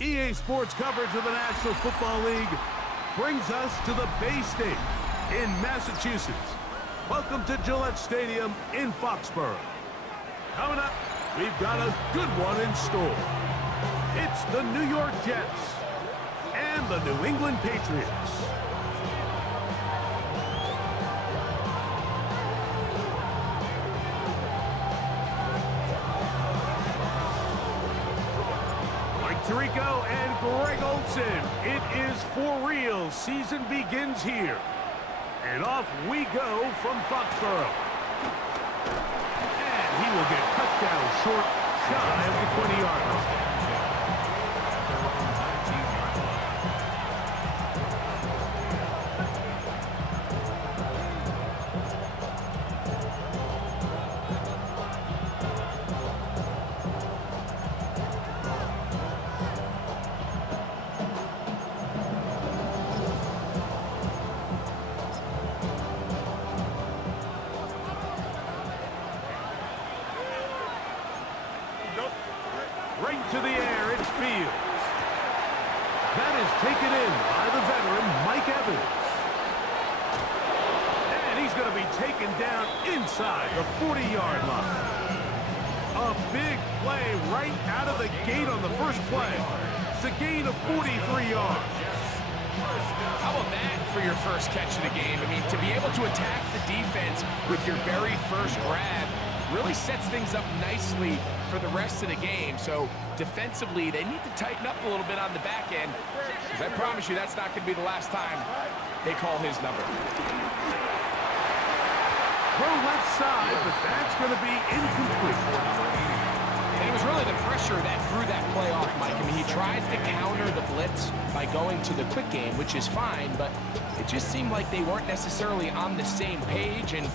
EA Sports coverage of the National Football League brings us to the Bay State in Massachusetts. Welcome to Gillette Stadium in Foxborough. Coming up, we've got a good one in store. It's the New York Jets and the New England Patriots. Tirico and Greg Olson. It is for real. Season begins here. And off we go from Foxborough. And he will get cut down short, shy of the 20-yard line. Right to the air, it's Fields. That is taken in by the veteran, Mike Evans. And he's going to be taken down inside the 40-yard line. A big play right out of the gate on the first play. It's a gain of 43 yards. How about that for your first catch of the game? I mean, to be able to attack the defense with your very first grab really sets things up nicely for the rest of the game. So defensively, they need to tighten up a little bit on the back end, because I promise you that's not going to be the last time they call his number. Throw left side, but that's going to be incomplete. And it was really the pressure that threw that play off, Mike. I mean, he tries to counter the blitz by going to the quick game, which is fine, but it just seemed like they weren't necessarily on the same page, and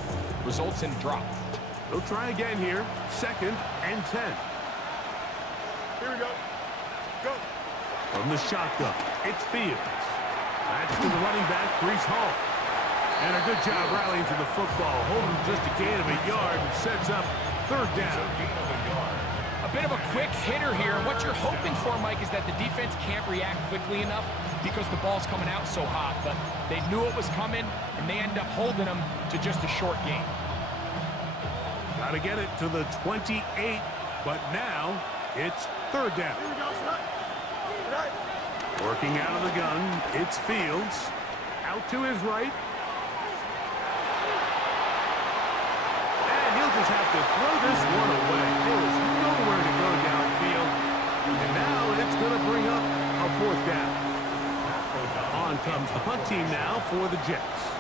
results in a drop. They'll try again here. 2nd and 10. Here we go. Go. From the shotgun, it's Fields. That's to the running back, Breece Hall. And a good job rallying to the football. Holding just a gain of a yard and sets up 3rd down. A bit of a quick hitter here. And what you're hoping for, Mike, is that the defense can't react quickly enough because the ball's coming out so hot. But they knew it was coming, and they end up holding them to just a short gain. Got to get it to the 28, but now it's 3rd down. Here we go, son. Right. Working out of the gun, it's Fields. Out to his right. And he'll just have to throw this one away. There is nowhere to go downfield. And now it's going to bring up a 4th down. On comes the punt team now for the Jets,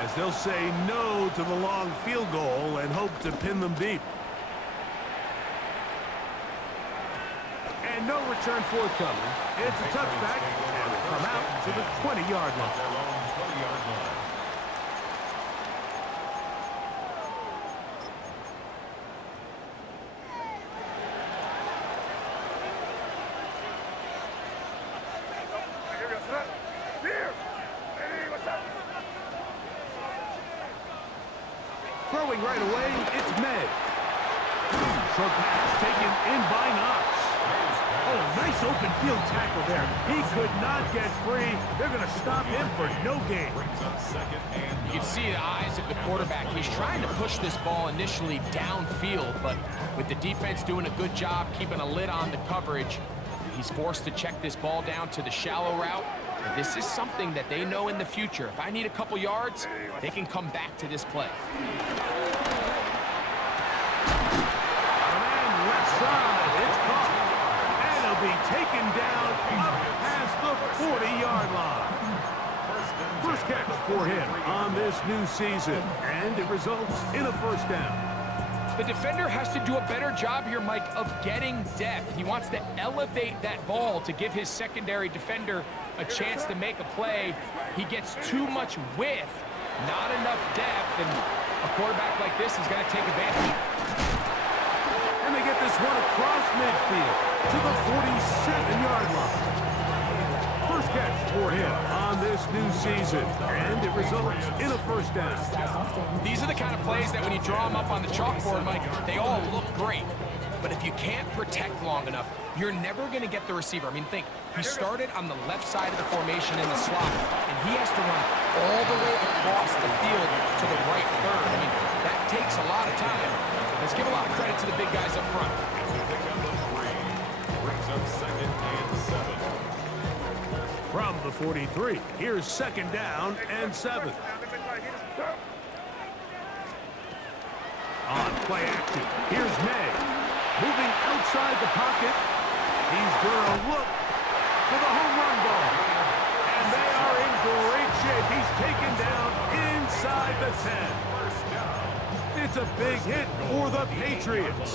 as they'll say no to the long field goal and hope to pin them deep. And no return forthcoming. It's a touchback, and they come out to the 20-yard line. Here we go, son. Here. Hey, what's up? Throwing right away, it's May. Short pass taken in by Knox. Oh, nice open field tackle there. He could not get free. They're going to stop him for no gain. You can see the eyes of the quarterback. He's trying to push this ball initially downfield, but with the defense doing a good job keeping a lid on the coverage, he's forced to check this ball down to the shallow route. And this is something that they know in the future. If I need a couple yards, they can come back to this play. And left side, it's caught. And he'll be taken down up past the 40-yard line. First catch for him on this new season, and it results in a 1st down. The defender has to do a better job here, Mike, of getting depth. He wants to elevate that ball to give his secondary defender a chance to make a play. He gets too much width, not enough depth, and a quarterback like this is going to take advantage. And they get this one across midfield to the 47-yard line. First catch for him on this new season, and it results in a 1st down. These are the kind of plays that when you draw them up on the chalkboard, Mike, they all look great. but if you can't protect long enough, you're never going to get the receiver. I mean, think, he started on the left side of the formation in the slot, and he has to run all the way across the field to the right third. I mean, that takes a lot of time. Let's give a lot of credit to the big guys up front. From the 43, here's 2nd down and 7. On play action, here's May. Moving outside the pocket. He's going to look for the home run ball. And they are in great shape. He's taken down inside the 10. It's a big hit for the Patriots.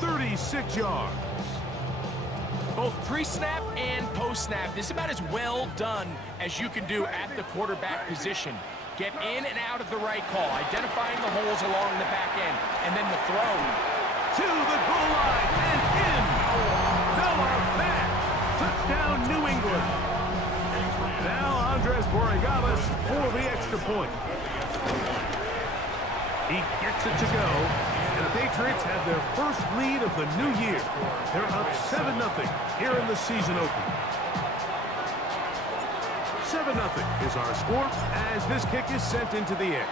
36 yards. Both pre-snap and post-snap, this is about as well done as you can do at the quarterback position. Get in and out of the right call, identifying the holes along the back end, and then the throw. To the goal line and in. Noah back. Touchdown, New England. Now Andres Borregales for the extra point. He gets it to go. And the Patriots have their first lead of the new year. They're up 7-0 here in the season opener. 7-0 is our score as this kick is sent into the air.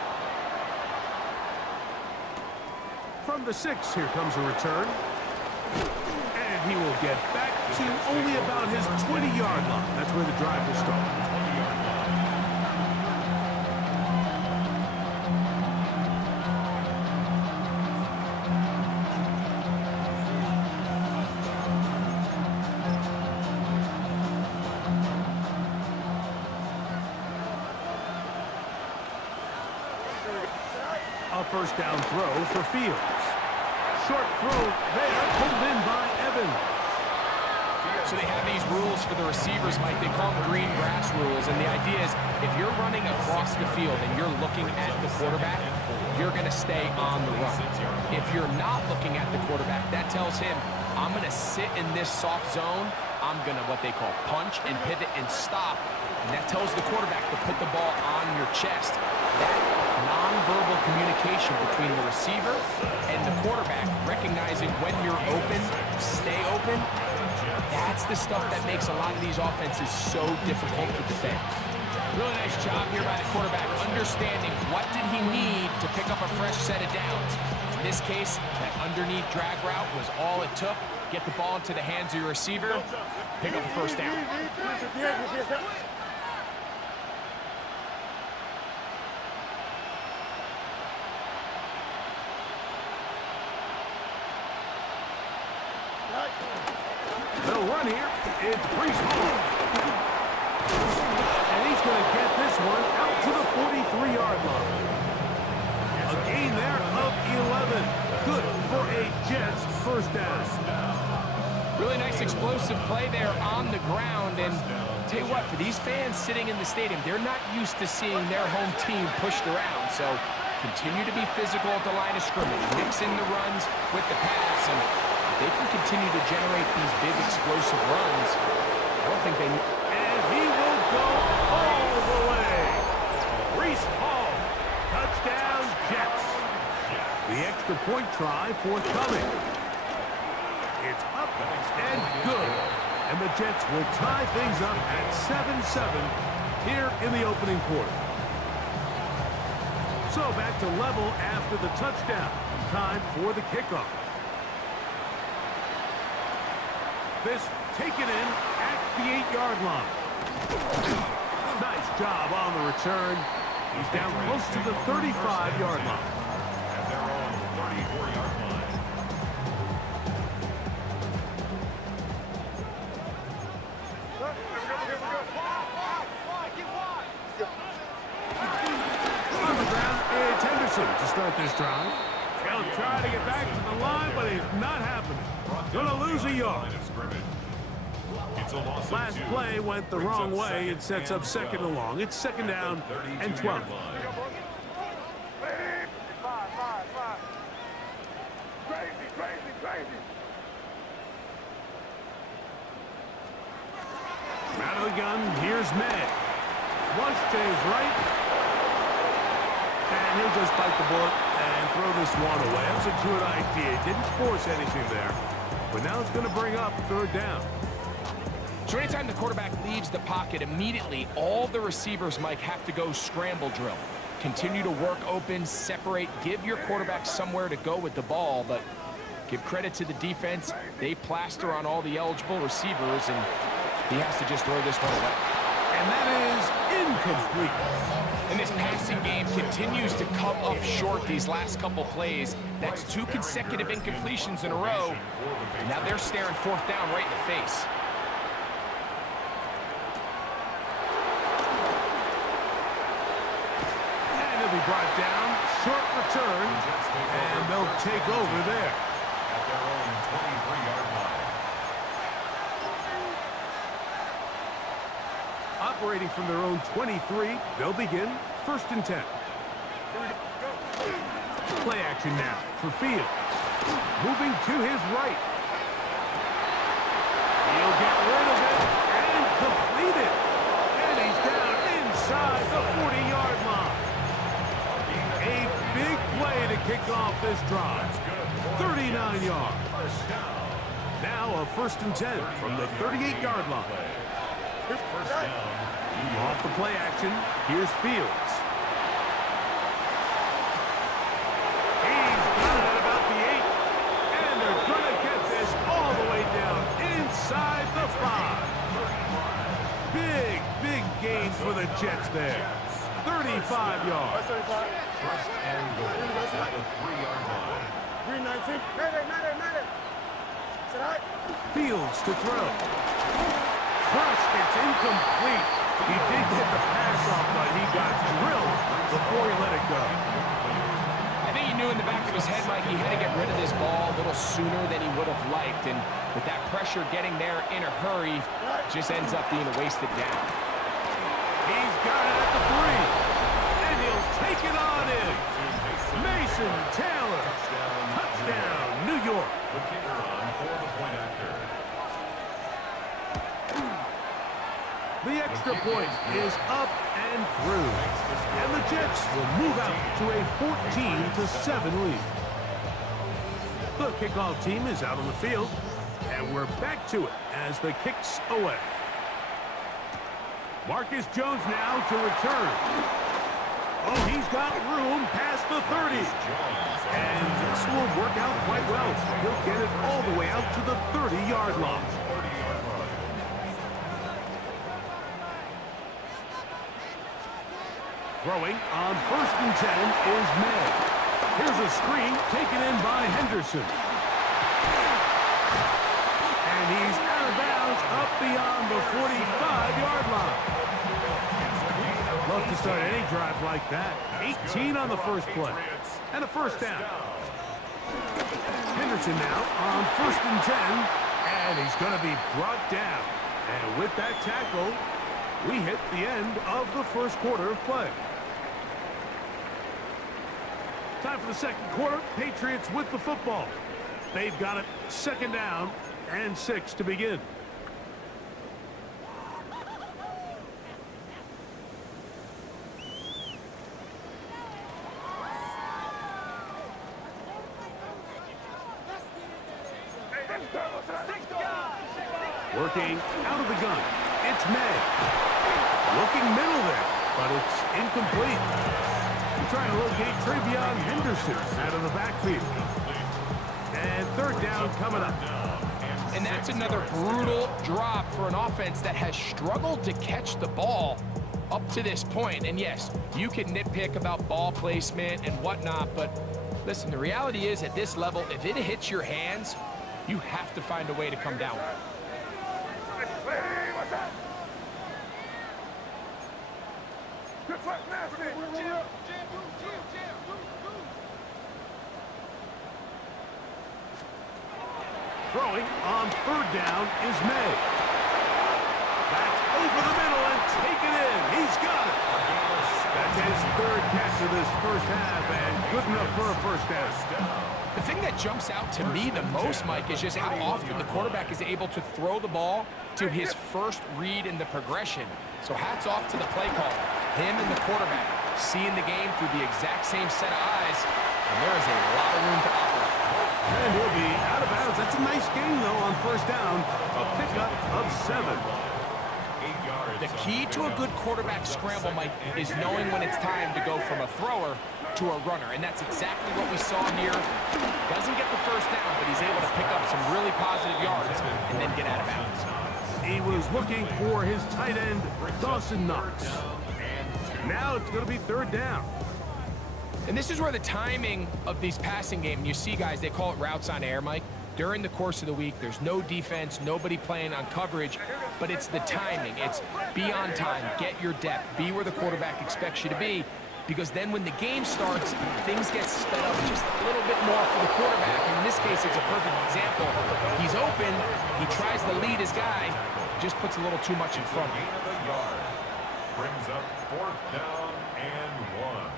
From the 6, here comes a return. And he will get back to only about his 20-yard line. That's where the drive will start. A first down throw for Fields. Short throw there, pulled in by Evans. So they have these rules for the receivers, Mike. They call them green grass rules. And the idea is if you're running across the field and you're looking at the quarterback, you're going to stay on the run. If you're not looking at the quarterback, that tells him, I'm going to sit in this soft zone. I'm going to what they call punch and pivot and stop. And that tells the quarterback to put the ball on your chest. That non-verbal communication between the receiver and the quarterback, recognizing when you're open, stay open, that's the stuff that makes a lot of these offenses so difficult to defend. Really nice job here by the quarterback, understanding what did he need to pick up a fresh set of downs. In this case, that underneath drag route was all it took. Get the ball into the hands of your receiver, pick up a first down. They'll run here. It's Brees Hall. And he's going to get this one out to the 43-yard line. A gain there of 11. Good for a Jets first down. Really nice explosive play there on the ground. And tell you what, for these fans sitting in the stadium, they're not used to seeing their home team pushed around. So continue to be physical at the line of scrimmage. Mix in the runs with the pass. And they can continue to generate these big explosive runs. I don't think they need. And he will go all the way. Brees Hall. Touchdown, Jets. The extra point try forthcoming. It's up and good. And the Jets will tie things up at 7-7 here in the opening quarter. So back to level after the touchdown. Time for the kickoff. This taken in at the 8-yard line. Nice job on the return. He's down close to the 35-yard line. At their own 34-yard line. On the ground, it's Henderson to start this drive. He'll try to get back to the line, but it's not happening. Gonna lose a yard. Last play went the wrong way. It sets up 2nd and long. It's 2nd down and 12. Out of the gun, here's May. Flush to his right. And he'll just bite the bullet and throw this one away. That was a good idea. Didn't force anything there. But now it's going to bring up third down. So anytime the quarterback leaves the pocket, immediately all the receivers, Mike, have to go scramble drill. Continue to work open, separate, give your quarterback somewhere to go with the ball, but give credit to the defense. They plaster on all the eligible receivers, and he has to just throw this one away. And that is incomplete. And this passing game continues to come up short these last couple plays. That's 2 consecutive incompletions in a row. Now they're staring fourth down right in the face. And he'll be brought down. Short return. And they'll take over there. At their own 23-yard line. Operating from their own 23, they'll begin 1st and 10. Play action now for Fields. Moving to his right. He'll get rid of it and complete it. And he's down inside the 40-yard line. A big play to kick off this drive. 39 yards. Now a 1st and 10 from the 38-yard line. First down. Off the play action, here's Fields. He's got it at about the 8. And they're going to get this all the way down inside the 5. Big gain for the Jets there. 35 yards. First and goal at the 3-yard line. 319. Fields to throw. First, it's incomplete. He did get the pass off, but he got drilled before he let it go. I think he knew in the back of his head, Mike, he had to get rid of this ball a little sooner than he would have liked. And with that pressure getting there in a hurry, just ends up being a wasted down. He's got it at the 3. And he'll take it on in. Mason Taylor. Touchdown, New York. The kicker on for the point after. The extra point is up and through. And the Jets will move out to a 14-7 lead. The kickoff team is out on the field. And we're back to it as the kick's away. Marcus Jones now to return. Oh, he's got room past the 30. And this will work out quite well. He'll get it all the way out to the 30-yard line. Throwing on 1st and 10 is May. Here's a screen taken in by Henderson. And he's out of bounds up beyond the 45-yard line. Love to start any drive like that. 18 on the first play. And a 1st down. Henderson now on 1st and 10. And he's going to be brought down. And with that tackle, we hit the end of the 1st quarter of play. Time for the 2nd quarter. Patriots with the football. They've got it 2nd down and 6 to begin. Working out of the gun. It's May. Looking middle there, but it's incomplete. Trying to locate Travion Henderson out of the backfield. And 3rd down coming up. And that's another brutal drop for an offense that has struggled to catch the ball up to this point. And yes, you can nitpick about ball placement and whatnot, but listen, the reality is at this level, if it hits your hands, you have to find a way to come down with it. Throwing on 3rd down is May. That's over the middle and taken in. He's got it. That's his 3rd catch of this 1st half and good enough for a 1st down. The thing that jumps out to me the most, Mike, is just how often the quarterback is able to throw the ball to his first read in the progression. So hats off to the play caller, him and the quarterback, seeing the game through the exact same set of eyes, and there is a lot of room to operate. And he'll be out of bounds. That's a nice gain, though, on first down. A pickup of 7. 8 yards. The key to a good quarterback scramble, Mike, is knowing when it's time to go from a thrower to a runner, and that's exactly what we saw here. Doesn't get the first down, but he's able to pick up some really positive yards and then get out of bounds. He was looking for his tight end, Dawson Knox. Now it's going to be third down. And this is where the timing of these passing games, you see, guys, they call it routes on air, Mike. During the course of the week, there's no defense, nobody playing on coverage, but it's the timing. It's be on time, get your depth, be where the quarterback expects you to be, because then when the game starts, things get sped up just a little bit more for the quarterback. And in this case, it's a perfect example. He's open, he tries to lead his guy, just puts a little too much in front of him. Gain of a yard. Brings up 4th down and 1.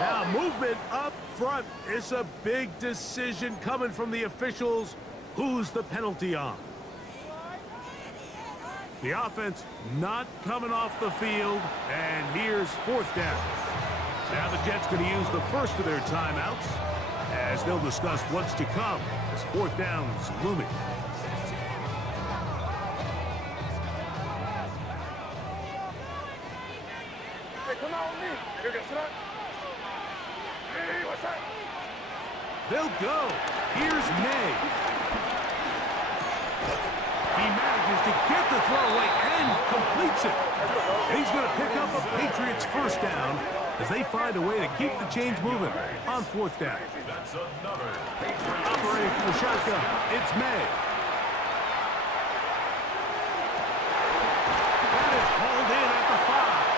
Now movement up front. It's a big decision coming from the officials. Who's the penalty on? The offense not coming off the field, and here's 4th down. Now the Jets going to use the first of their timeouts as they'll discuss what's to come as 4th down's looming. Come on, me. Hey, what's that? They'll go. Here's May. He manages to get the throw away and completes it. And he's going to pick up a Patriots first down as they find a way to keep the chains moving on 4th down. That's another Patriots. Operating from the shotgun, it's May. That is hauled in at the 5.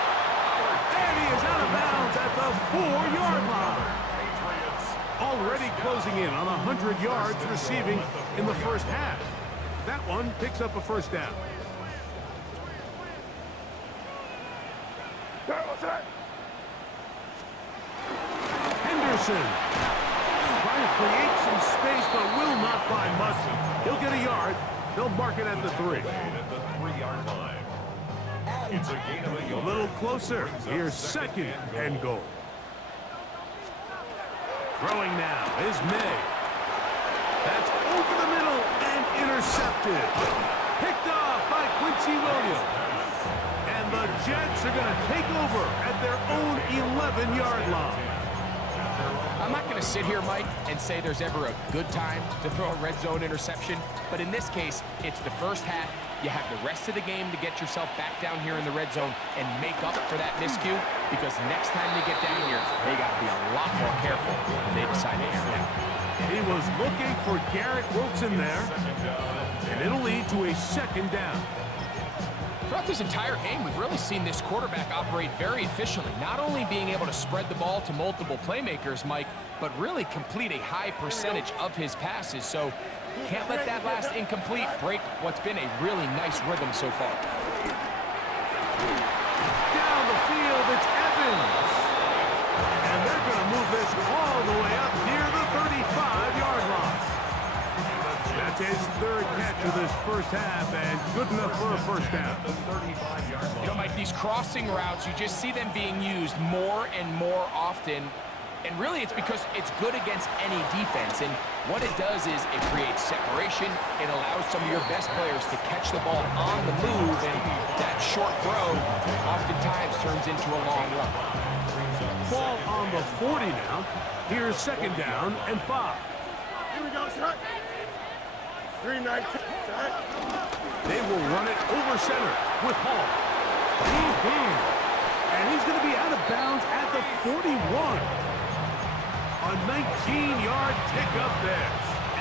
And he is out of bounds at the 4-yard line. Patriots. Already closing in on 100 yards receiving in the first half. That one picks up a first down. What's that? Henderson trying to create some space, but will not find much. He'll get a yard. They'll mark it at the 3. At the 3-yard line. It's a gain of a A yard. little closer. Here's 2nd and goal. Throwing now is May. That's over the middle and intercepted. Picked off by Quincy Williams. And the Jets are going to take over at their own 11-yard line. I'm not going to sit here, Mike, and say there's ever a good time to throw a red zone interception, but in this case, it's the first half. You have the rest of the game to get yourself back down here in the red zone and make up for that miscue, because next time they get down here, they got to be a lot more careful when they decide to air it out. He was looking for Garrett Wilson there, and it'll lead to a 2nd down. Throughout this entire game, we've really seen this quarterback operate very efficiently, not only being able to spread the ball to multiple playmakers, Mike, but really complete a high percentage of his passes. So can't let that last incomplete break what's been a really nice rhythm so far. Down the field, it's Evans. And they're going to move this all the way up near the 35-yard line. That's his 3rd catch of this first half, and good enough for a first down. You know, Mike, these crossing routes, you just see them being used more and more often. And really, it's because it's good against any defense. And what it does is it creates separation. It allows some of your best players to catch the ball on the move. And that short throw oftentimes turns into a long run. Ball on the 40 now. Here's 2nd down and 5. Here we go, shot. 3-19. They will run it over center with Hall. And he's going to be out of bounds at the 41. A 19-yard pickup there.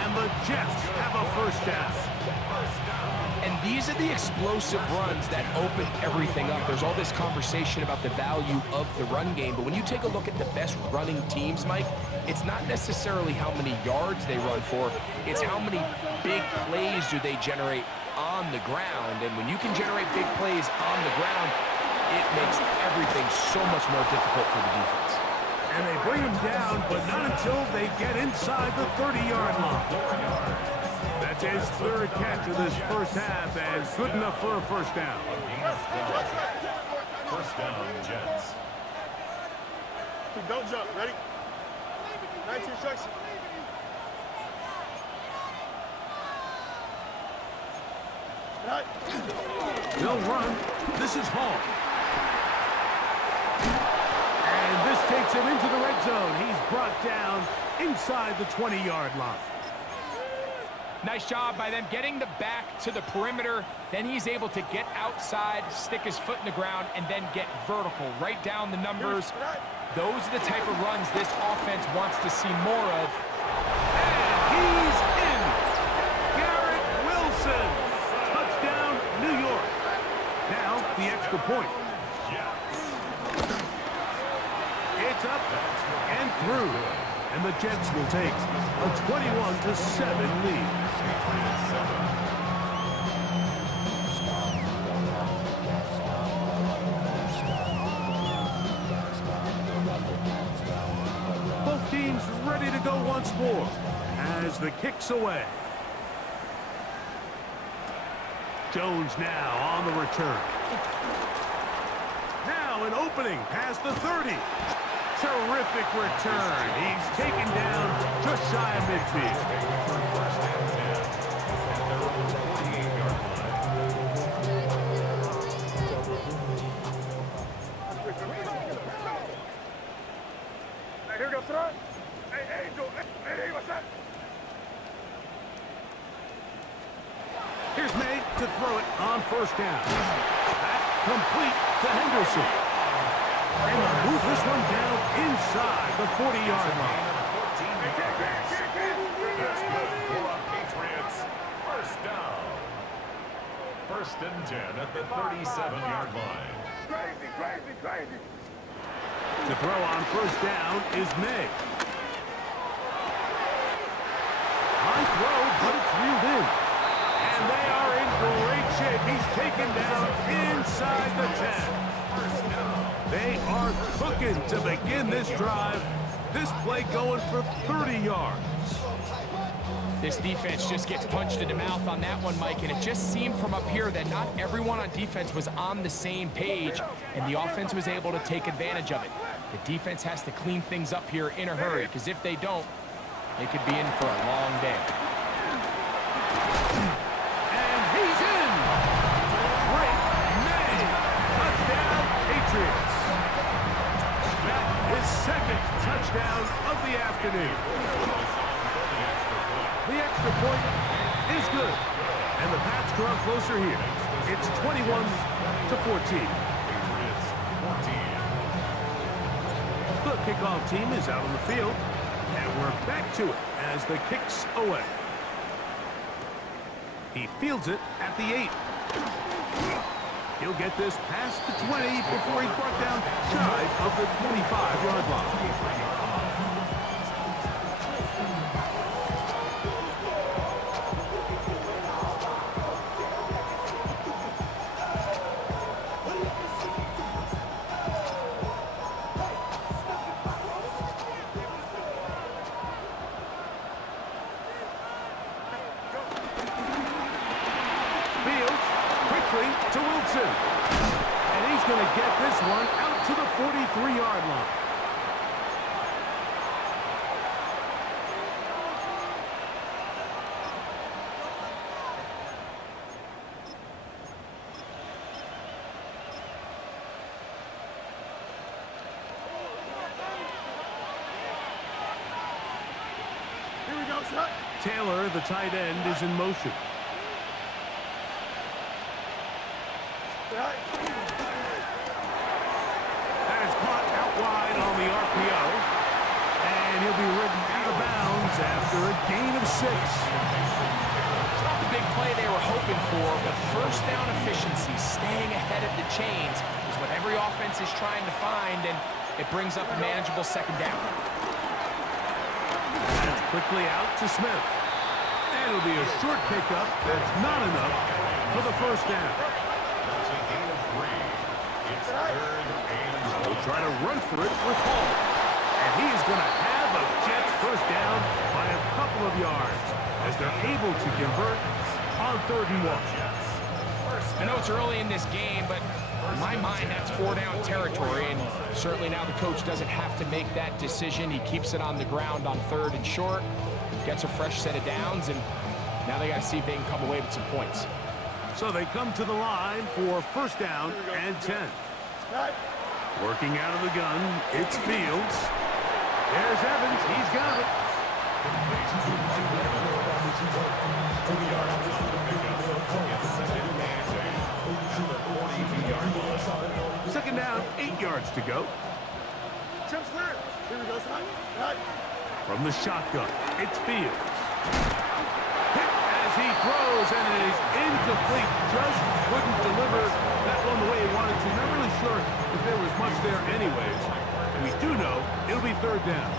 And the Jets have a first down. And these are the explosive runs that open everything up. There's all this conversation about the value of the run game, but when you take a look at the best running teams, Mike, it's not necessarily how many yards they run for, it's how many big plays do they generate on the ground. And when you can generate big plays on the ground, it makes everything so much more difficult for the defense. And they bring him down, but not until they get inside the 30-yard line. That's his 3rd catch of this first half, and good enough for a first down. First down, Jets. Don't jump. Ready? 19 instruction. Right. They'll run. This is Hall. And this takes him into the red zone. He's brought down inside the 20-yard line. Nice job by them getting the back to the perimeter. Then he's able to get outside, stick his foot in the ground, and then get vertical. Right down the numbers. Those are the type of runs this offense wants to see more of. And he's in. Garrett Wilson. Touchdown, New York. Now, the extra point. It's up and through. And the Jets will take a 21-7 lead. Both teams ready to go once more as the kick's away. Jones now on the return. Now an opening past the 30. Terrific return. He's taken down just shy of midfield. Hey, here we go, son. Hey, Angel. Hey, what's that? Here's May to throw it on first down. That complete to Henderson. And they'll move this one down inside the 40-yard line. That's good for Patriots. First down. First and 10 at the 37-yard line. Crazy. To throw on first down is May. High throw, but it's reeled in. And they are in great shape. He's taken down inside the 10. They are cooking to begin this drive. This play going for 30 yards. This defense just gets punched in the mouth on that one, Mike, and it just seemed from up here that not everyone on defense was on the same page, and the offense was able to take advantage of it. The defense has to clean things up here in a hurry, because if they don't, they could be in for a long day. And he's in! Great May! Touchdown, Patriots! That is second touchdown of the afternoon. The extra point is good. And the Pats draw closer here. It's 21-14. The kickoff team is out on the field. And we're back to it as the kick's away. He fields it at the 8. He'll get this past the 20 before he's brought down shy of the 25-yard line. To Wilson. And he's going to get this one out to the 43-yard line. Here we go, son. Taylor, the tight end, is in motion. That is caught out wide on the RPO. And he'll be ridden out of bounds after a gain of 6. It's not the big play they were hoping for, but first down efficiency, staying ahead of the chains, is what every offense is trying to find, and it brings up a manageable second down. That's quickly out to Smith. And it'll be a short pickup. That's not enough for the first down. They'll try to run for it with Hall. And he is going to have a Jets first down by a couple of yards as they're able to convert on 3rd and 1. I know it's early in this game, but In my mind, that's 4-down territory, and certainly now the coach doesn't have to make that decision. He keeps it on the ground on 3rd and short, gets a fresh set of downs, and now they got to see if they can come away with some points. So they come to the line for 1st down and 10. Working out of the gun, it's Fields. There's Evans. He's got it. 2nd down, 8 yards to go. From the shotgun, it's Fields. Hit as he throws, and it is incomplete. Just couldn't deliver that one the way he wanted to. Not really sure if there was much there anyways. We do know it'll be 3rd down.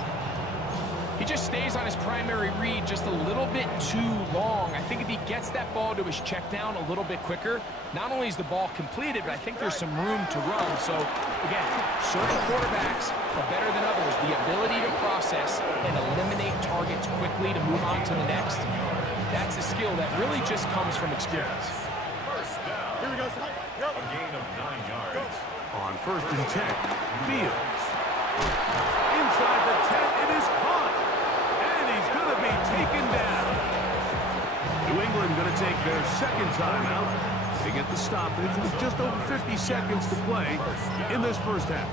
He just stays on his primary read just a little bit too long. I think if he gets that ball to his check down a little bit quicker, not only is the ball completed, but I think there's some room to run. So, again, certain quarterbacks are better than others. The ability to process and eliminate targets quickly to move on to the next, that's a skill that really just comes from experience. Here we go. A gain of 9 yards. On 1st and 10, Fields. Inside the 10, it is caught. And he's going to be taken down. New England going to take their 2nd timeout. They get the stoppage with just over 50 seconds to play in this 1st half.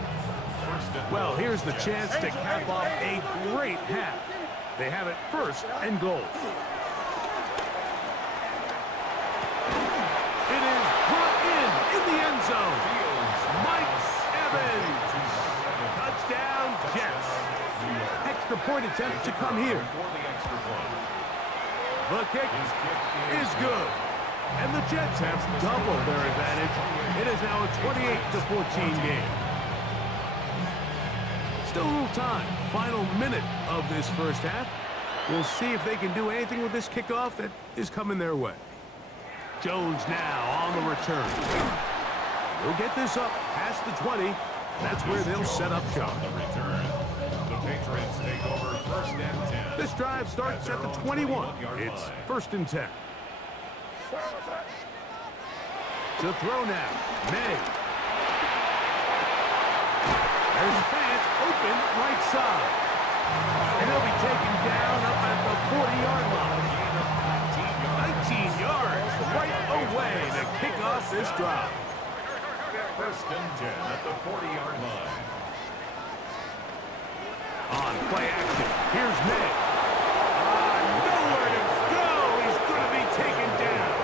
Well, here's the chance to cap off a great half. They have it 1st and goal. It is brought in the end zone. Mike Evans. Touchdown, Jets. Extra point attempt to come here. The kick is good. And the Jets have doubled their advantage. It is now a 28-14 game. Still a little time. Final minute of this 1st half. We'll see if they can do anything with this kickoff that is coming their way. Jones now on the return. They'll get this up past the 20. And that's where they'll set up shop. The return. The Patriots take over 1st and 10. This drive starts at the 21. It's 1st and 10. To throw now. May. There's Fant open right side. And he'll be taken down up at the 40-yard line. 19 yards right away to kick off this drive. 1st and 10 at the 40-yard line. On play action, here's May. Nowhere to go. He's going to be taken down.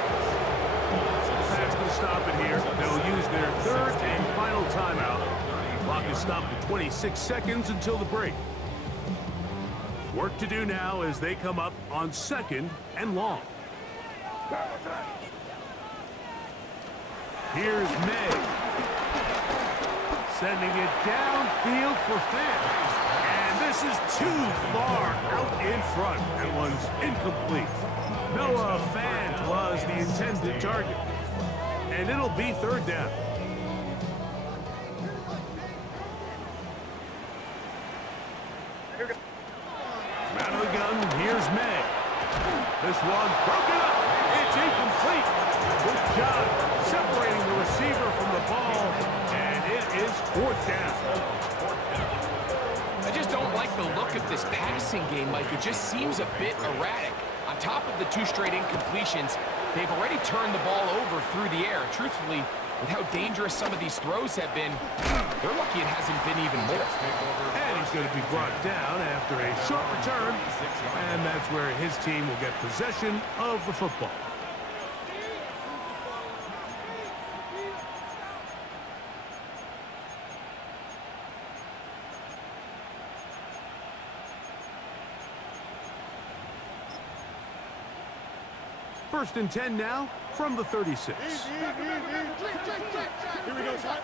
That's going to stop it here. They'll use their 3rd and final timeout. Clock is stopped at 26 seconds until the break. Work to do now as they come up on 2nd and long. Here's May. Sending it downfield for Fant. And this is too far out in front. That one's incomplete. Noah Fant was the intended target. And it'll be 3rd down. Out of the gun, here's May. This one broken up. It's incomplete. Good job separating the receiver from the ball, and it is 4th down. I just don't like the look of this passing game, Mike. It just seems a bit erratic. On top of the 2 straight incompletions, they've already turned the ball over through the air. Truthfully, with how dangerous some of these throws have been, they're lucky it hasn't been even more. And he's going to be brought down after a short return, and that's where his team will get possession of the football. First and 10 now from the 36. Here we go, son.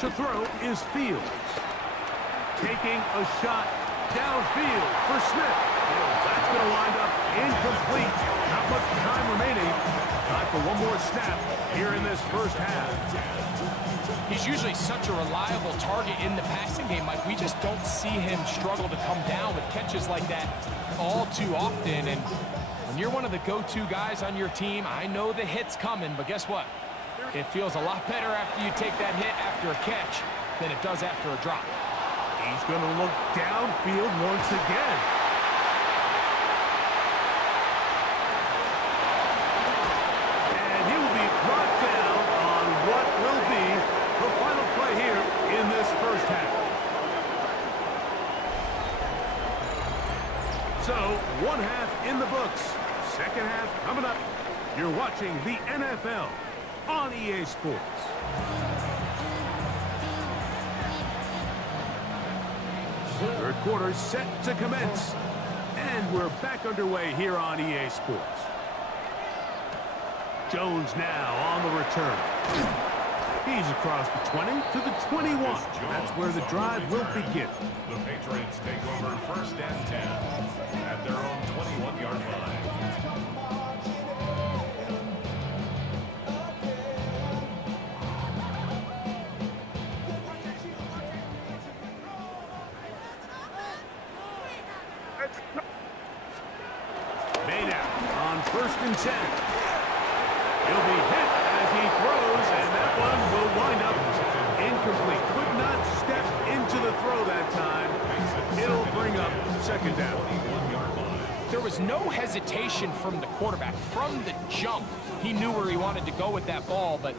To throw is Fields. Taking a shot downfield for Smith. That's going to wind up incomplete. Not much time remaining. Time for one more snap here in this 1st half. He's usually such a reliable target in the passing game, Mike. We just don't see him struggle to come down with catches like that all too often. And when you're one of the go-to guys on your team, I know the hit's coming, but guess what? It feels a lot better after you take that hit after a catch than it does after a drop. He's going to look downfield once again. And he will be brought down on what will be the final play here in this first half. So, one half in the books. Second half coming up. You're watching the NFL on EA Sports. Third quarter set to commence. And we're back underway here on EA Sports. Jones now on the return. He's across the 20 to the 21. That's where the drive will begin. The Patriots take over first and 10 at their own 21-yard line. Made out on first and 10. He'll be hit as he throws, and that one will wind up incomplete. Could not step into the throw that time. It'll bring up second down. There was no hesitation from the quarterback. From the jump, he knew where he wanted to go with that ball, but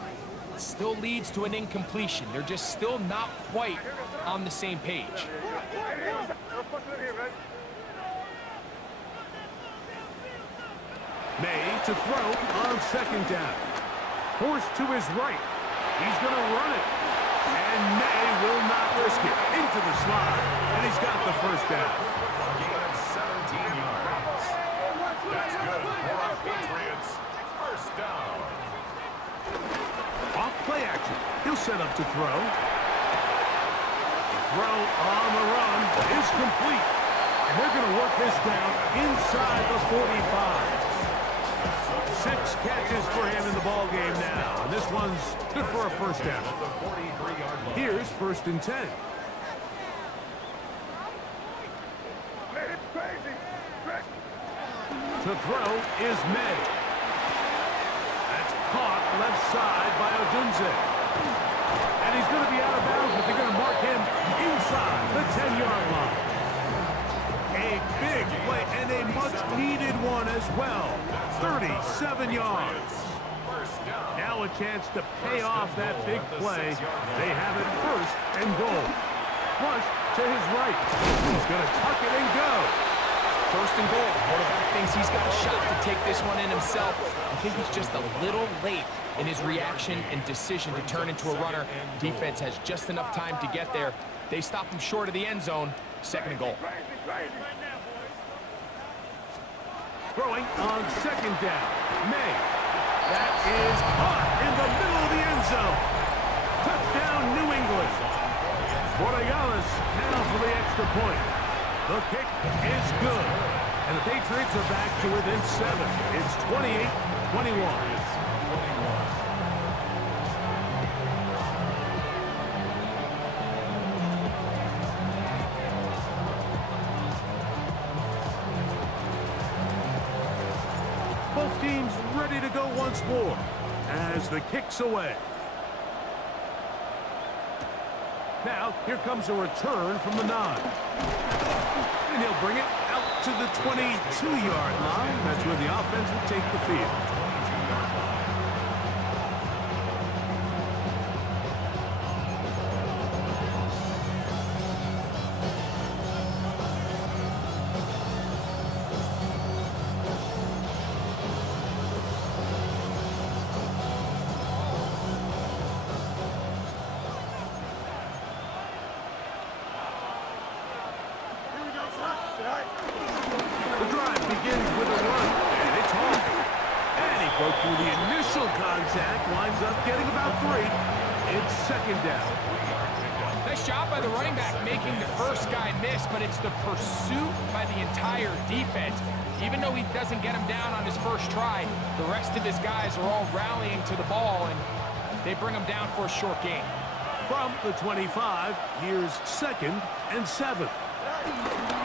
it still leads to an incompletion. They're just still not quite on the same page. May to throw on second down. Forced to his right. He's going to run it. And May will not risk it. Into the slot. And he's got the first down. Gain of 17 yards. That's good for our Patriots. First down. Off play action. He'll set up to throw. Throw on the run is complete. And they're going to work this down inside the 45. 6 catches for him in the ball game now. And this one's good for a first down. Here's first and 10. To throw is May. That's caught left side by Odunze. And he's going to be out of bounds, but they're going to mark him inside the 10-yard line. A big play and a much-needed one as well. 37 yards. Now a chance to pay off that big play. They have it first and goal. Flush to his right. He's going to tuck it and go. First and goal. Quarterback thinks he's got a shot to take this one in himself. I think he's just a little late in his reaction and decision to turn into a runner. Defense has just enough time to get there. They stop him short of the end zone. Second and goal. Throwing on second down. May. That is caught in the middle of the end zone. Touchdown, New England. Borregales now for the extra point. The kick is good. And the Patriots are back to within 7. It's 28-21. Both teams ready to go once more as the kick's away. Now, here comes a return from the 9. And he'll bring it out to the 22-yard line. That's where the offense will take the field. The drive begins with a run, and it's home. And he broke through the initial contact, winds up getting about 3. It's second down. Nice job by the running back making the first guy miss, but it's the pursuit by the entire defense. Even though he doesn't get him down on his first try, the rest of his guys are all rallying to the ball, and they bring him down for a short gain. From the 25, here's second and 7.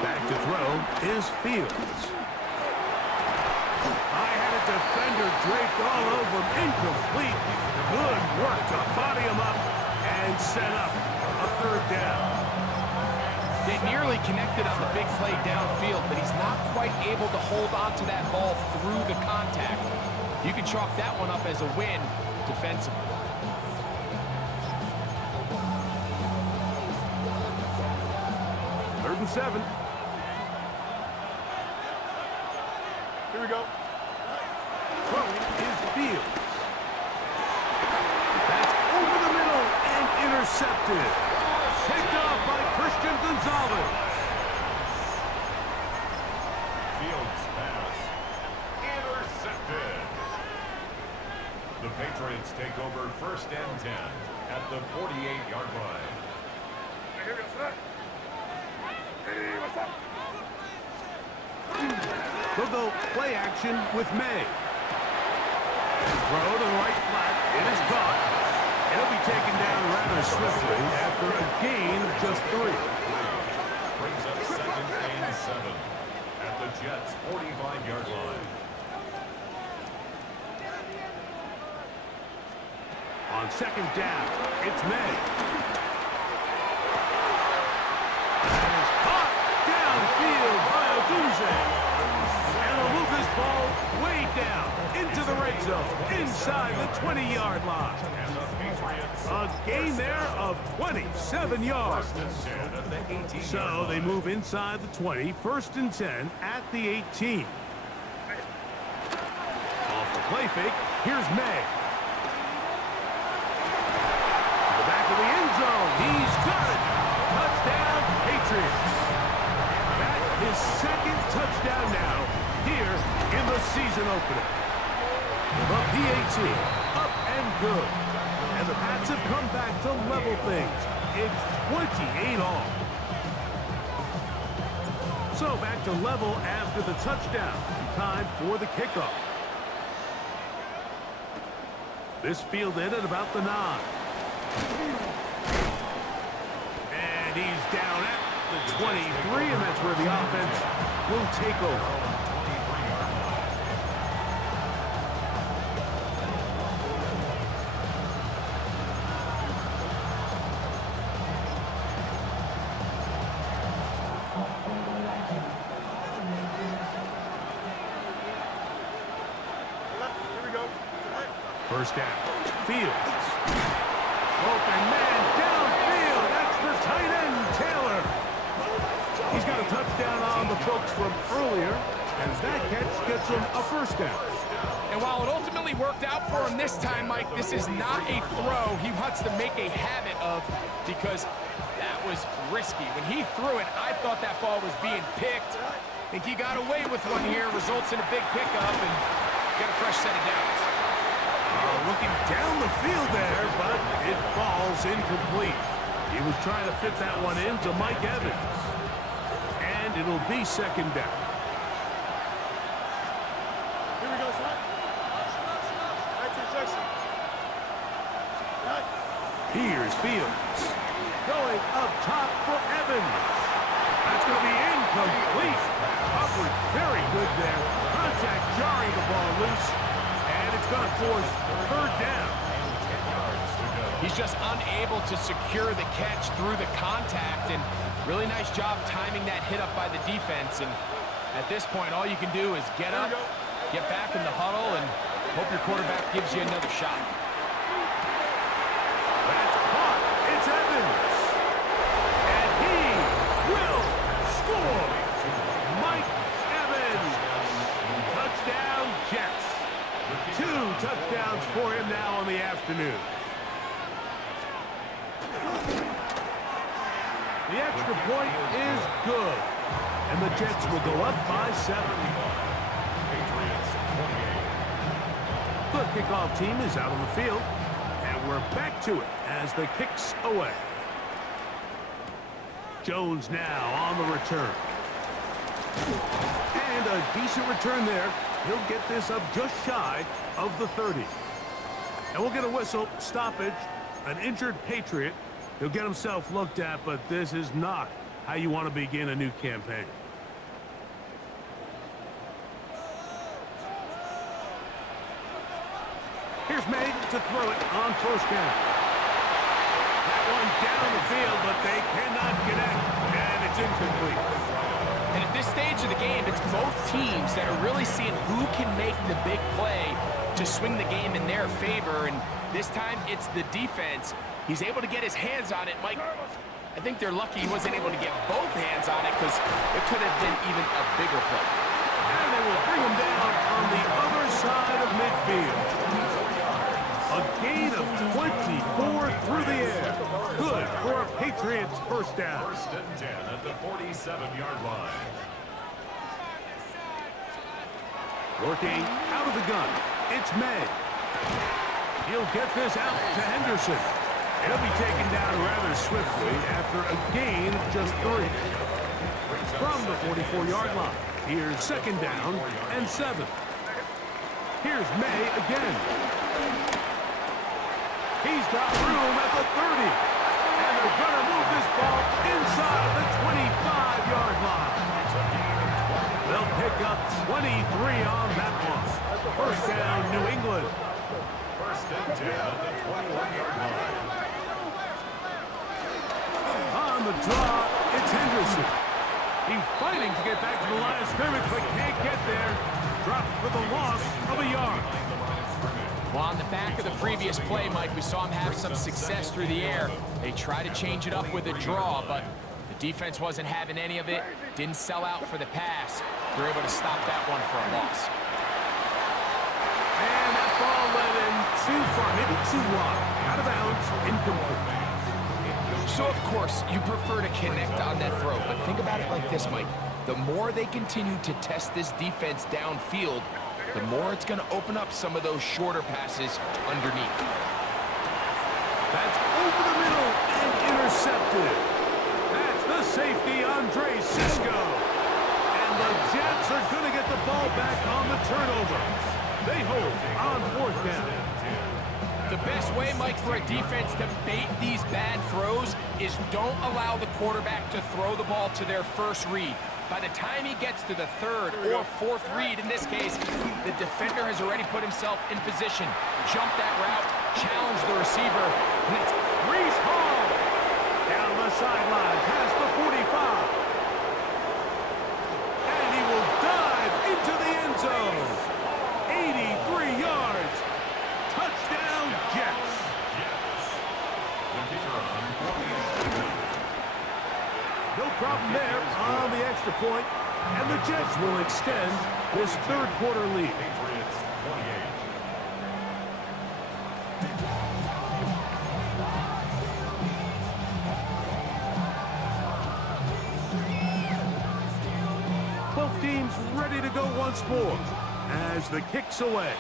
Back to throw is Fields. I had a defender draped all over him. Incomplete. Good work to body him up and set up a third down. They nearly connected on the big play downfield, but he's not quite able to hold on to that ball through the contact. You can chalk that one up as a win defensively. Third and 7. Here we go. Throwing is Fields. That's over the middle and intercepted. Picked off by Christian Gonzalez. Fields pass. Intercepted. The Patriots take over first and 10 at the 48-yard line. Here we go, sir. Hey, what's up? They'll go play action with May. Throw to the right flat. It is caught. It'll be taken down rather swiftly after a gain of just 3. Brings up second and 7 at the Jets' 45-yard line. On second down, it's May. And it's caught downfield by Odunze. And they'll move this ball way down into the red zone, inside the 20-yard line. And the Patriots A gain there of 27 yards. first and 10 at the 18-yard So line. they move inside the 20, first and 10 at the 18. Off the play fake, here's May. To the back of the end zone, he's got it. Touchdown, Patriots. That is second touchdown now here in the season opener. The PAT up and good. And the Pats have come back to level things. It's 28 all. So back to level after the touchdown. Time for the kickoff. This fielded at about the 9. And he's down at the 23, and that's where the offense will take over. Here we go. First down. Fields. Open man downfield. That's the tight end, Taylor. He's got a touchdown on the books from earlier, and that catch gets him a first down. And while it ultimately worked out for him this time, Mike, this is not a throw he wants to make a habit of because that was risky. When he threw it, I thought that ball was being picked. I think he got away with one here, results in a big pickup, and got a fresh set of downs. Looking down the field there, but it falls incomplete. He was trying to fit that one into Mike Evans. And it'll be second down. Here we go, sir. Back to Jackson. Here's Fields. Going up top for Evans. That's going to be incomplete. Upward, very good there. Contact jarring the ball loose. And it's going to force third down. He's just unable to secure the catch through the contact, and really nice job timing that hit up by the defense. And at this point, all you can do is get up, get back in the huddle, and hope your quarterback gives you another shot. That's caught. It's Evans. And he will score. Mike Evans. Touchdown, Jets. 2 touchdowns for him now on the afternoon. The extra point is good. And the Jets will go up by 7. Patriots 28. The kickoff team is out on the field. And we're back to it as the kick's away. Jones now on the return. And a decent return there. He'll get this up just shy of the 30. And we'll get a whistle, stoppage, an injured Patriot. He'll get himself looked at, but this is not how you want to begin a new campaign. Here's May to throw it on first down. That one down the field, but they cannot connect, and it's incomplete. And at this stage of the game, it's both teams that are really seeing who can make the big play to swing the game in their favor, and this time it's the defense. He's able to get his hands on it. Mike, I think they're lucky he wasn't able to get both hands on it because it could have been even a bigger play. And they will bring him down on the other side of midfield. A gain of 24 through the air. Good for a Patriots first down. First and 10 at the 47-yard line. Working out of the gun. It's May. He'll get this out to Henderson. He'll be taken down rather swiftly after a gain of just 3. From the 44-yard line. Here's second down and 7. Here's May again. He's got room at the 30. And they're going to move this ball inside the 25-yard line. They'll pick up 23 on that one. First down, New England. First and 10 at the 21-yard line. On the draw, it's Henderson. He's fighting to get back to the line of scrimmage, but can't get there. Dropped for the loss of a yard. Well, on the back of the previous play, Mike, we saw him have some success through the air. They tried to change it up with a draw, but the defense wasn't having any of it. Didn't sell out for the pass. They were able to stop that one for a loss. And that ball led in too far, maybe too wide. Out of bounds, incomplete. So, of course, you prefer to connect on that throw, but think about it like this, Mike. The more they continue to test this defense downfield, the more it's going to open up some of those shorter passes underneath. That's over the middle and intercepted. That's the safety, Andre Cisco. And the Jets are going to get the ball back on the turnover. They hold on fourth down. The best way, Mike, for a defense to bait these bad throws is don't allow the quarterback to throw the ball to their first read. By the time he gets to the third or fourth read, in this case, the defender has already put himself in position. Jump that route, challenge the receiver, and it's Reese Hall down the sideline past the 45. And he will dive into the end zone. 83 yards. Touchdown, Jets. The kicker on No problem there on the extra point, and the Jets will extend this third quarter lead. Patriots 28. Both teams ready to go once more as the kick's away.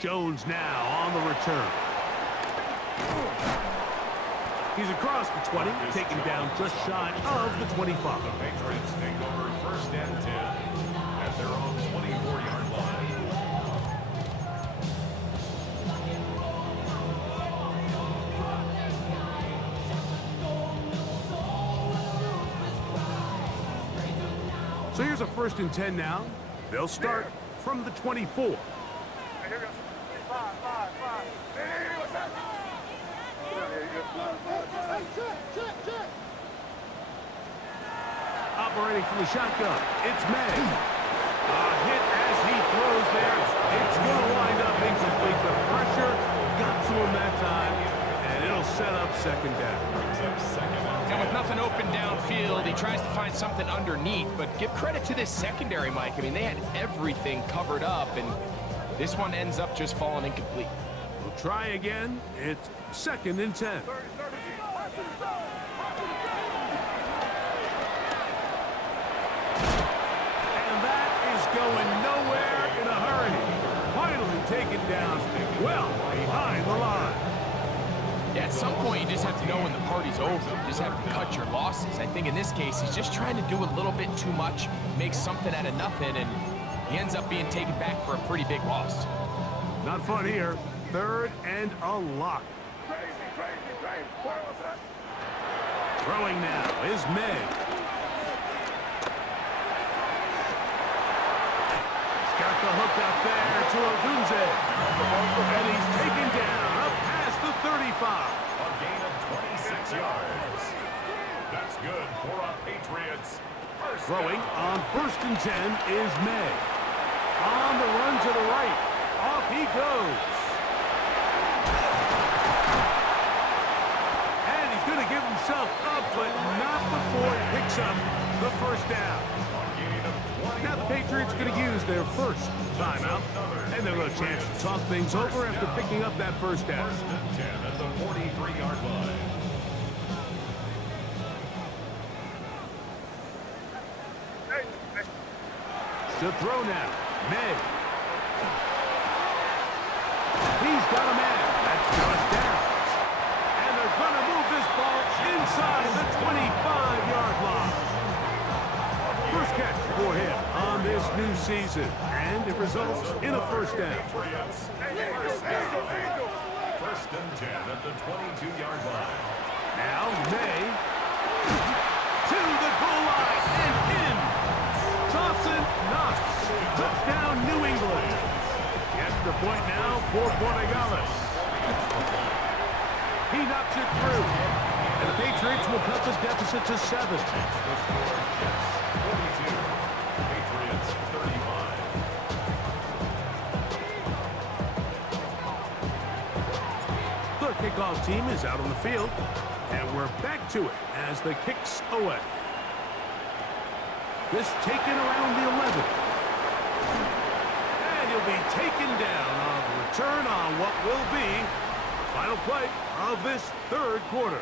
Jones now on the return. He's across the 20, taken down just shy of the 25. The Patriots take over first and 10 at their own 24-yard line. So here's a first and 10 now. They'll start from the 24. Operating from the shotgun, it's May. A hit as he throws there. It's going to wind up incomplete. The pressure got to him that time, and it'll set up second down. Brings up second and 10. And with nothing open downfield, he tries to find something underneath, but give credit to this secondary, Mike. I mean, they had everything covered up, and this one ends up just falling incomplete. We'll try again. It's second and 10. Going nowhere in a hurry. Finally taken down well behind the line. Yeah, at some point you just have to know when the party's over. You just have to cut your losses. I think in this case he's just trying to do a little bit too much, make something out of nothing, and he ends up being taken back for a pretty big loss. Not fun here. Third and a lot. Throwing now is May. Got the hook up there. to Odunze. And he's taken down up past the 35. A gain of 26 yards. That's good for a Patriots. Throwing on 1st and 10 is May. On the run to the right. Off he goes. And he's going to give himself up, but not before he picks up the first down. Now the Patriots going to use their first timeout, and they'll have a chance to talk things over after picking up that first down. 1st and 10 at the 43-yard line. To throw now, May. He's got a man. That's Josh Downs. And they're going to move this ball inside the 25-yard line. First catch for him on this new season, and it results in a first down. Patriots. 1st and 10 at the 22-yard line. Now May to the goal line and in. Dawson knocks. Touchdown, New England. Gets the point now for Borregales. He knocks it through. And the Patriots will cut the deficit to 7. The score, Jets 42, Patriots 35. The kickoff team is out on the field. And we're back to it as the kicks away. This taken around the 11. And he'll be taken down on the return on what will be the final play of this third quarter.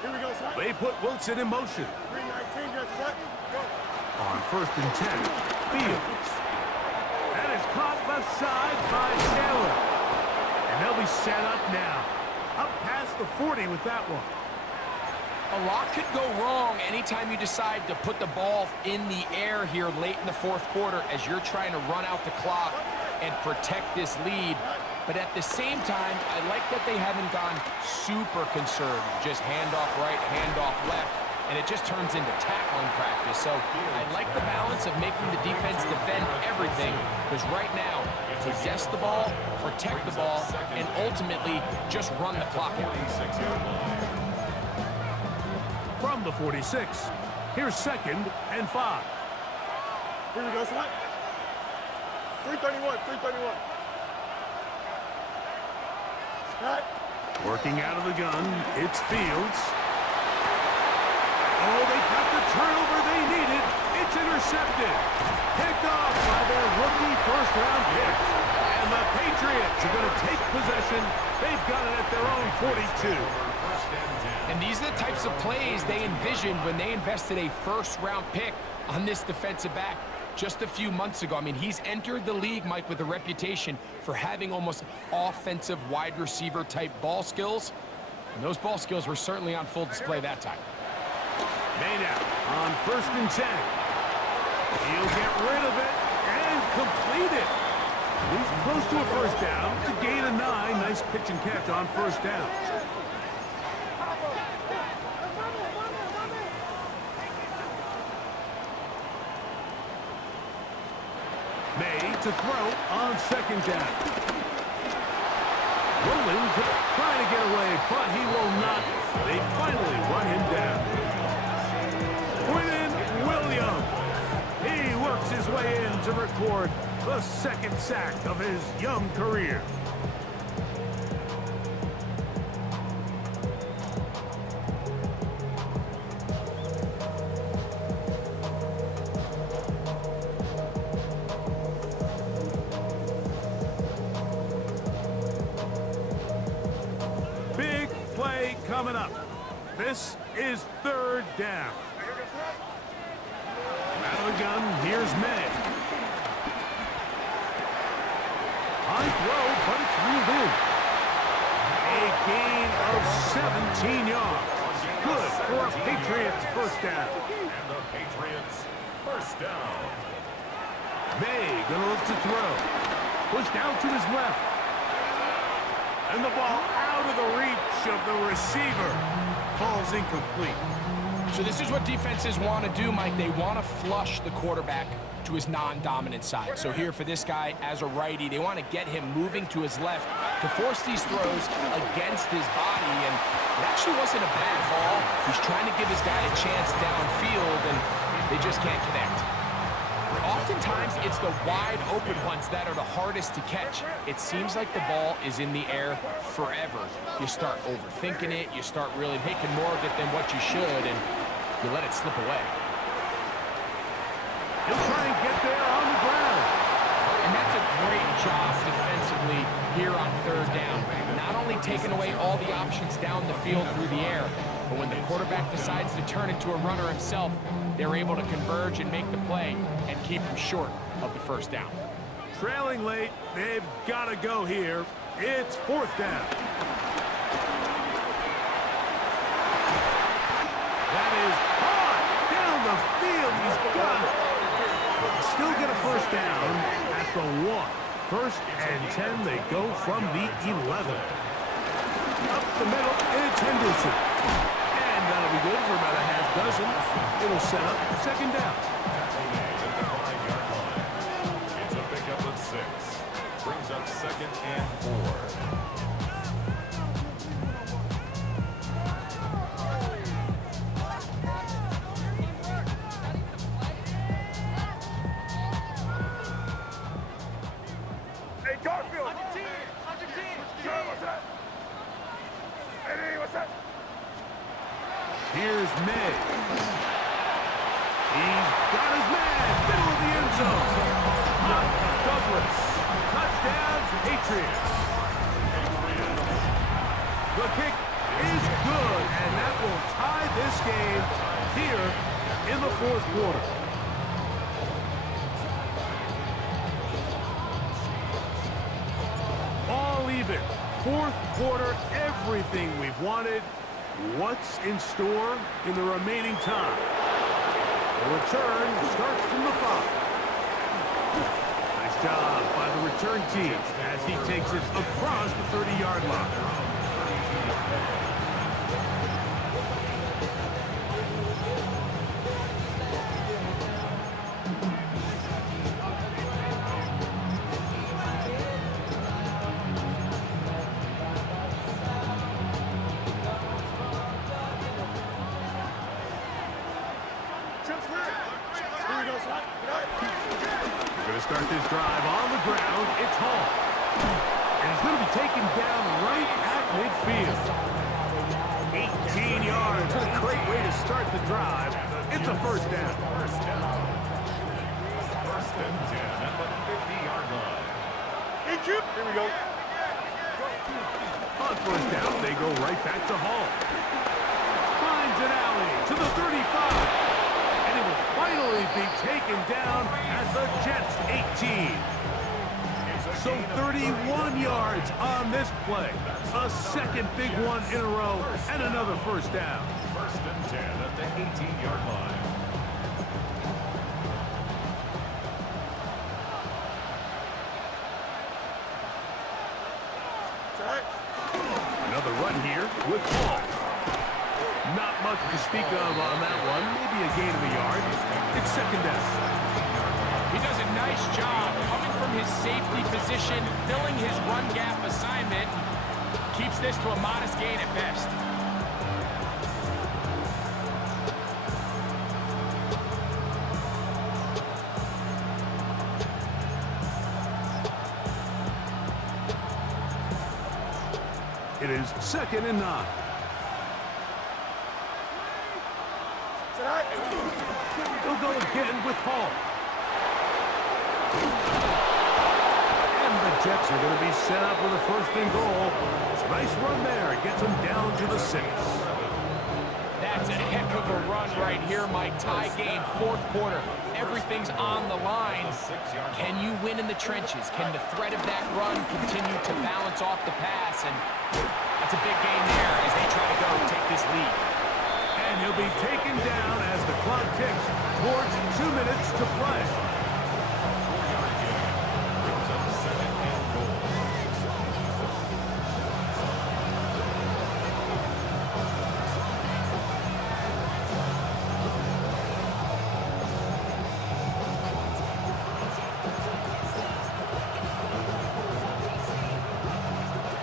Here we go, son. They put Wilson in motion. 319, get set. Go. On 1st and 10, Fields. That is caught left side by Taylor. And they'll be set up now. Up past the 40 with that one. A lot could go wrong anytime you decide to put the ball in the air here late in the 4th quarter as you're trying to run out the clock and protect this lead. But at the same time, I like that they haven't gone super conservative. Just handoff right, handoff left, and it just turns into tackling practice. So I like the balance of making the defense defend everything, because right now, possess the ball, protect the ball, and ultimately just run the clock out. From the 46, here's 2nd and 5. Here we go, son. 331, 331. Cut. Working out of the gun, it's Fields. Oh, they got the turnover they needed. It's intercepted. Picked off by their rookie first-round pick. And the Patriots are going to take possession. They've got it at their own 42. And these are the types of plays they envisioned when they invested a first-round pick on this defensive back just a few months ago. I mean, he's entered the league, Mike, with a reputation for having almost offensive wide receiver type ball skills. And those ball skills were certainly on full display that time. Made out on 1st and 10. He'll get rid of it and complete it. He's close to a first down. It's a gain of 9. Nice pitch and catch on 1st down. May to throw on 2nd down. Rolling, trying to get away, but he will not. They finally run him down. Quinton Williams. He works his way in to record the 2nd sack of his young career. Big play coming up. This is 3rd down. Out of the gun, here's May. High throw, but it's reeled in. A Patriots first down. And the Patriots first down. May gonna look to throw. Pushed out to his left. And the ball out of the reach of the receiver. Falls incomplete. So this is what defenses want to do, Mike. They want to flush the quarterback to his non-dominant side. So here for this guy as a righty, they want to get him moving to his left to force these throws against his body. And it actually wasn't a bad ball. He's trying to give his guy a chance downfield, and they just can't connect. Oftentimes, it's the wide open ones that are the hardest to catch. It seems like the ball is in the air forever. You start overthinking it, you start really making more of it than what you should, and you let it slip away. He'll try and get there on the ground. And that's a great job defensively here on third down. Not only taking away all the options down the field through the air, but when the quarterback decides to turn into a runner himself, they're able to converge and make the play and keep him short of the first down. Trailing late, they've got to go here. It's fourth down. That is hard down the field. He's got it. Still get a first down at the 1. First and 10, they go from the 11. Up the middle, it's Henderson. And that'll be good for about a half dozen. It'll set up second down. It's a pickup of 6. Brings up second and 4. Here's May. He's got his man, middle of the end zone. Douglas, touchdown, Patriots. The kick is good, and that will tie this game here in the fourth quarter. All even. Fourth quarter, everything we've wanted. What's in store in the remaining time? The return starts from the 5. Nice job by the return team as he takes it across the 30-yard line. Start this drive on the ground. It's Hall. And he's going to be taken down right at midfield. 18 yards. What a great way to start the drive. It's a first down. First and 10 at the 50-yard line. Here we go. On first down, they go right back to Hall. Finds an alley to the 35. And it will finally be taken down at the Jets 18. So 31 yards on this play. A second big one in a row and another first down. First and 10 at the 18-yard line. Another run here with Hall. Not much to speak of on that one. Maybe a gain of a yard. It's second down. He does a nice job coming from his safety position, filling his run gap assignment. Keeps this to a modest gain at best. It is second and 9. He'll go again with Hall. And the Jets are going to be set up with a first and goal. It's a nice run there. It gets them down to the 6. That's a heck of a run right here, Mike. Tie game, fourth quarter. Everything's on the line. Can you win in the trenches? Can the threat of that run continue to balance off the pass? And that's a big game there as they try to go take this lead. And And he'll be taken down as the clock ticks towards 2 minutes to play.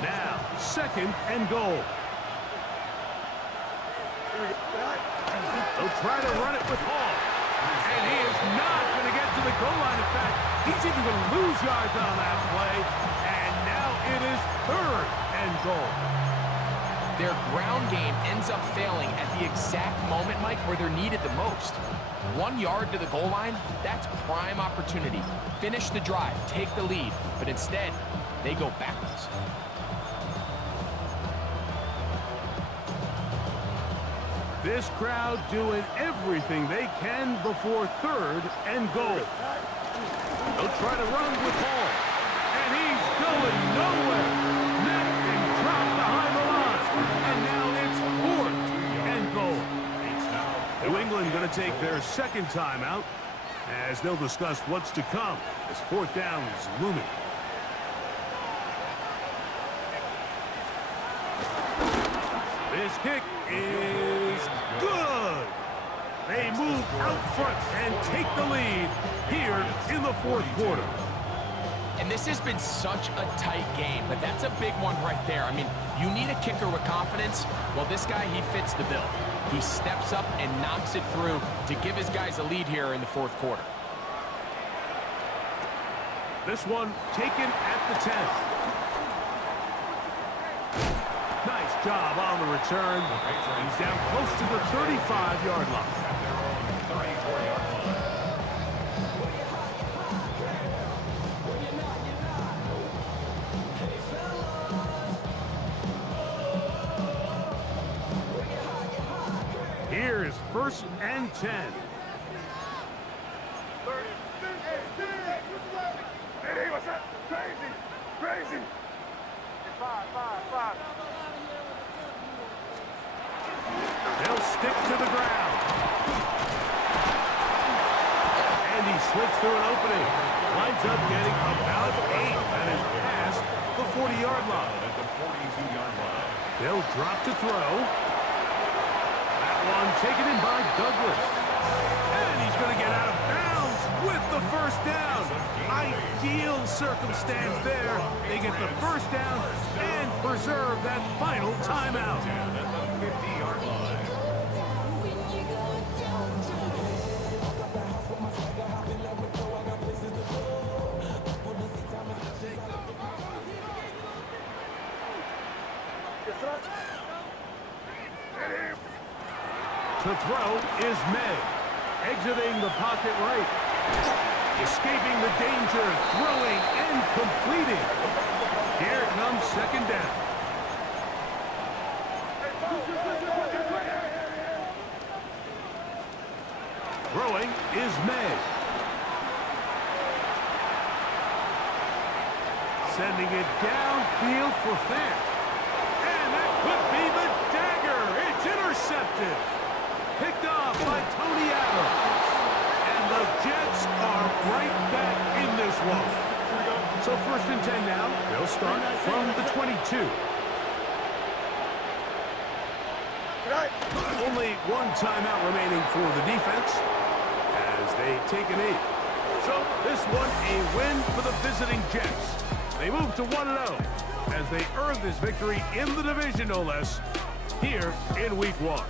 Now, 2nd and goal. They'll try to run it with Hall. And he is not going to get to the goal line. In fact, he's even going to lose yards on that play. And now it is 3rd and goal. Their ground game ends up failing at the exact moment, Mike, where they're needed the most. 1 yard to the goal line, that's prime opportunity. Finish the drive, take the lead, but instead, they go backwards. This crowd doing everything they can before 3rd and goal. They'll try to run with Hall. And he's going nowhere. Neck and drop behind the line. And now it's 4th and goal. New England going to take their 2nd timeout as they'll discuss what's to come as 4th down is looming. This kick is good. They move out front and take the lead here in the 4th quarter. And this has been such a tight game, but that's a big one right there. I mean, you need a kicker with confidence. Well, this guy, he fits the bill. He steps up and knocks it through to give his guys a lead here in the 4th quarter. This one taken at the 10. Nice job on the return. He's down close to the 35-yard line. Here's 1st and 10. Hey, what's up? Crazy, crazy. 5. They'll stick to the ground. And he slips through an opening. Winds up getting about 8. That is past the 40-yard line. They'll drop to throw. That one taken in by Douglas. And he's going to get out of bounds with the 1st down. Ideal circumstance there. They get the 1st down and preserve that final timeout. To throw is May. Exiting the pocket right. Escaping the danger, throwing and completing. Here comes 2nd down. Throwing is May. Sending it downfield for Fant. And that could be the dagger. It's intercepted. Picked off by Tony Adams. And the Jets are right back in this one. So 1st and 10 now. They'll start from the 22. Only 1 timeout remaining for the defense as they take a knee. So this one a win for the visiting Jets. They move to 1-0 as they earn this victory in the division, no less, here in Week 1.